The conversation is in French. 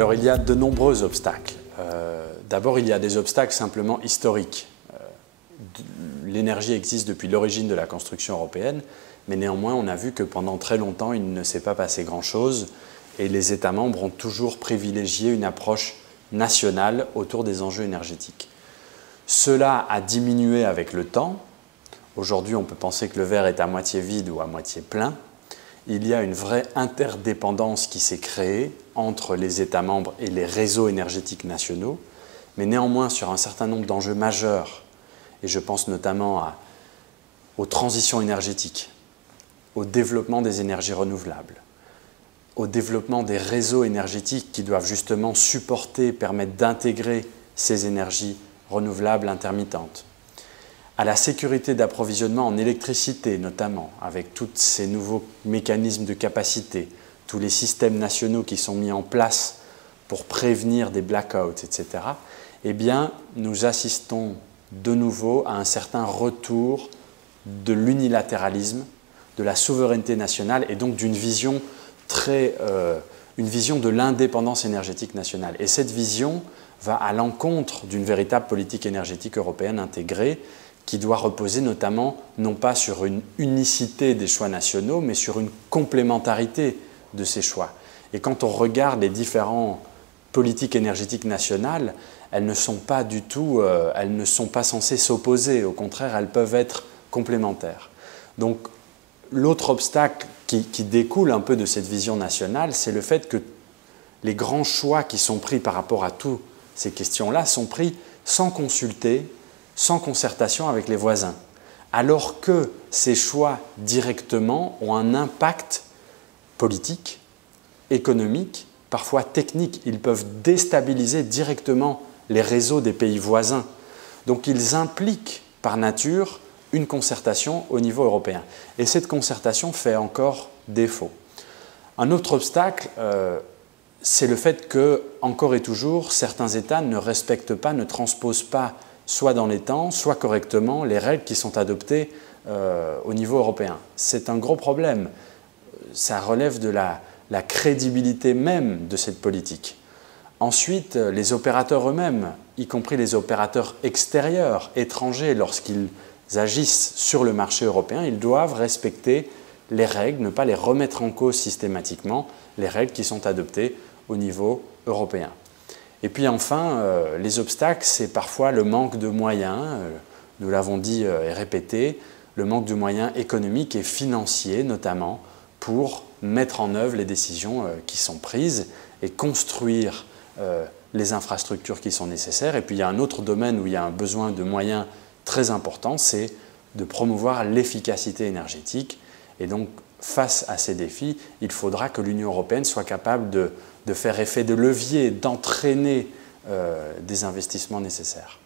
Alors il y a de nombreux obstacles. D'abord il y a des obstacles simplement historiques. L'énergie existe depuis l'origine de la construction européenne, mais néanmoins on a vu que pendant très longtemps il ne s'est pas passé grand-chose et les États membres ont toujours privilégié une approche nationale autour des enjeux énergétiques. Cela a diminué avec le temps. Aujourd'hui on peut penser que le verre est à moitié vide ou à moitié plein. Il y a une vraie interdépendance qui s'est créée entre les États membres et les réseaux énergétiques nationaux, mais néanmoins sur un certain nombre d'enjeux majeurs, et je pense notamment aux transitions énergétiques, au développement des énergies renouvelables, au développement des réseaux énergétiques qui doivent justement supporter, permettre d'intégrer ces énergies renouvelables intermittentes, à la sécurité d'approvisionnement en électricité notamment, avec tous ces nouveaux mécanismes de capacité, tous les systèmes nationaux qui sont mis en place pour prévenir des blackouts, etc., eh bien, nous assistons de nouveau à un certain retour de l'unilatéralisme, de la souveraineté nationale et donc d'une vision une vision de l'indépendance énergétique nationale. Et cette vision va à l'encontre d'une véritable politique énergétique européenne intégrée qui doit reposer notamment non pas sur une unicité des choix nationaux, mais sur une complémentarité de ces choix. Et quand on regarde les différentes politiques énergétiques nationales, elles ne sont pas du tout, elles ne sont pas censées s'opposer, au contraire, elles peuvent être complémentaires. Donc, l'autre obstacle qui découle un peu de cette vision nationale, c'est le fait que les grands choix qui sont pris par rapport à toutes ces questions-là sont pris sans consulter, sans concertation avec les voisins, alors que ces choix directement ont un impact politique, économique, parfois technique. Ils peuvent déstabiliser directement les réseaux des pays voisins. Donc ils impliquent par nature une concertation au niveau européen. Et cette concertation fait encore défaut. Un autre obstacle, c'est le fait que, encore et toujours, certains États ne respectent pas, ne transposent pas, soit dans les temps, soit correctement, les règles qui sont adoptées au niveau européen. C'est un gros problème. Ça relève de la crédibilité même de cette politique. Ensuite, les opérateurs eux-mêmes, y compris les opérateurs extérieurs, étrangers, lorsqu'ils agissent sur le marché européen, ils doivent respecter les règles, ne pas les remettre en cause systématiquement, les règles qui sont adoptées au niveau européen. Et puis enfin, les obstacles, c'est parfois le manque de moyens, nous l'avons dit et répété, le manque de moyens économiques et financiers notamment pour mettre en œuvre les décisions qui sont prises et construire les infrastructures qui sont nécessaires. Et puis il y a un autre domaine où il y a un besoin de moyens très important, c'est de promouvoir l'efficacité énergétique. Et donc, face à ces défis, il faudra que l'Union européenne soit capable de faire effet de levier, d'entraîner des investissements nécessaires.